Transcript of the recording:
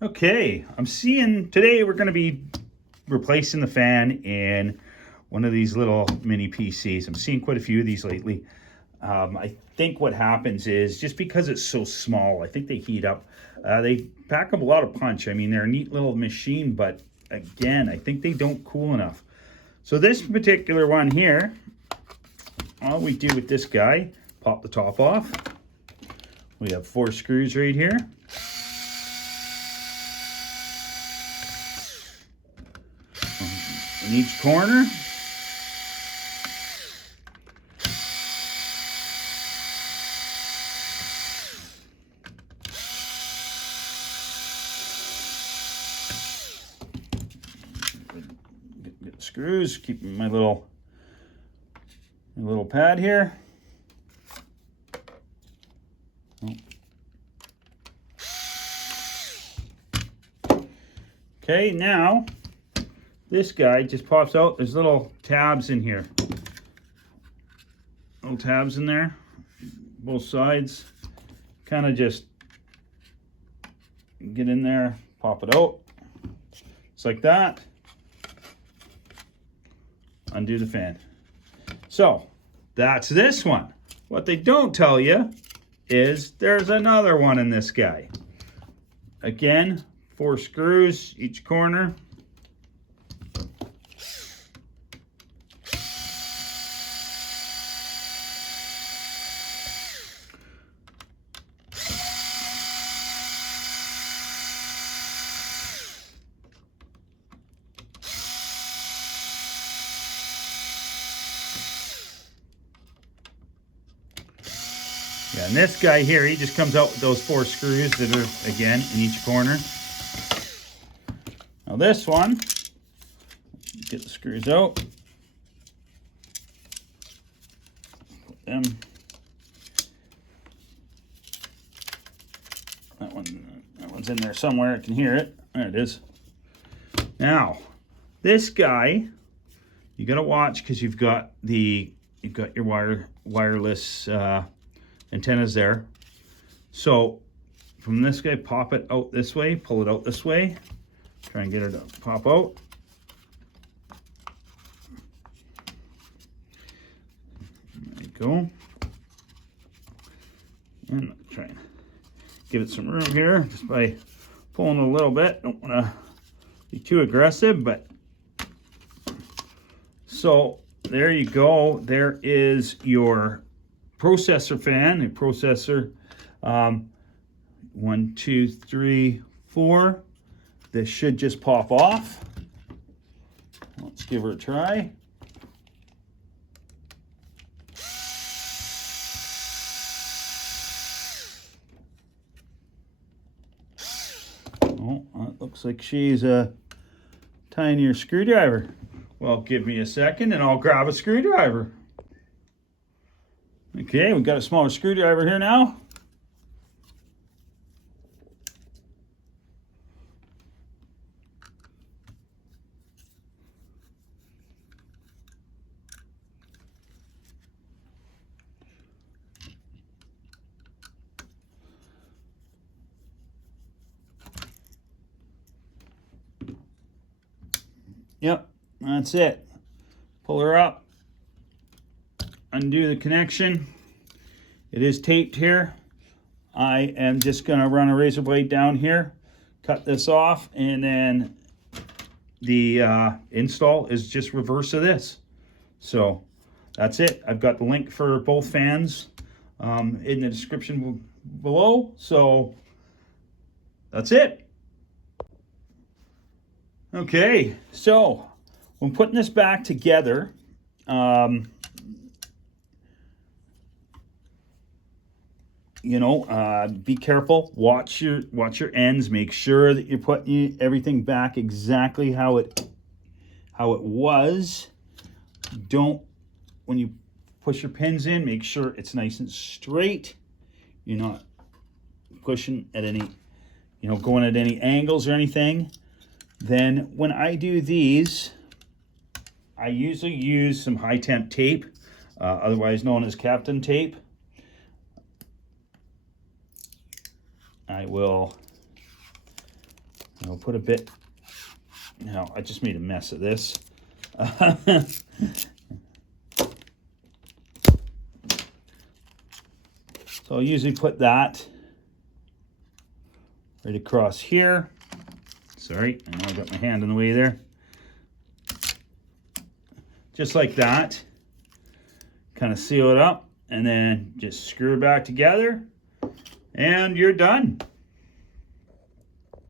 Okay, I'm seeing today we're going to be replacing the fan in one of these little mini PCs. I'm seeing quite a few of these lately. I think what happens is just because it's so small, I think they heat up. They pack up a lot of punch. I mean, they're a neat little machine, but again, I think they don't cool enough. So this particular one here, all we do with this guy, pop the top off. We have 4 screws right here. In each corner. Get the screws, keeping my little pad here. Okay, now this guy just pops out. There's little tabs in here. Little tabs in there, both sides. Kind of just get in there, pop it out. Just like that. Undo the fan. So, that's this one. What they don't tell you is there's another one in this guy. Again, 4 screws each corner. Yeah, and this guy here, he just comes out with those 4 screws that are, again, in each corner. Now this one, get the screws out. Put them. That one's in there somewhere. I can hear it. There it is. Now, this guy, you gotta watch because you've got your wireless antennas there. So from this guy, pop it out this way, pull it out this way, try and get it to pop out. There you go. And try and give it some room here just by pulling a little bit. Don't want to be too aggressive, but so there you go. There is your processor fan, a processor 1, 2, 3, 4. This should just pop off. Let's give her a try. Oh, it looks like she's a tinier screwdriver. Well, give me a second and I'll grab a screwdriver. Okay, we've got a smaller screwdriver here now. Yep, that's it. Pull her up. Undo the connection. It is taped here. I am just going to run a razor blade down here, cut this off, and then the install is just reverse of this. So that's it. I've got the link for both fans in the description below. So that's it. Okay, so when putting this back together, be careful. Watch your ends. Make sure that you're putting everything back exactly how it was. When you push your pins in, make sure it's nice and straight. You're not pushing at any, going at any angles or anything. Then when I do these, I usually use some high temp tape, otherwise known as Captain tape. I will I'll put a bit. Now, I just made a mess of this. So I'll usually put that right across here. Sorry, I know I got my hand in the way there. Just like that. Kind of seal it up and then just screw it back together and you're done.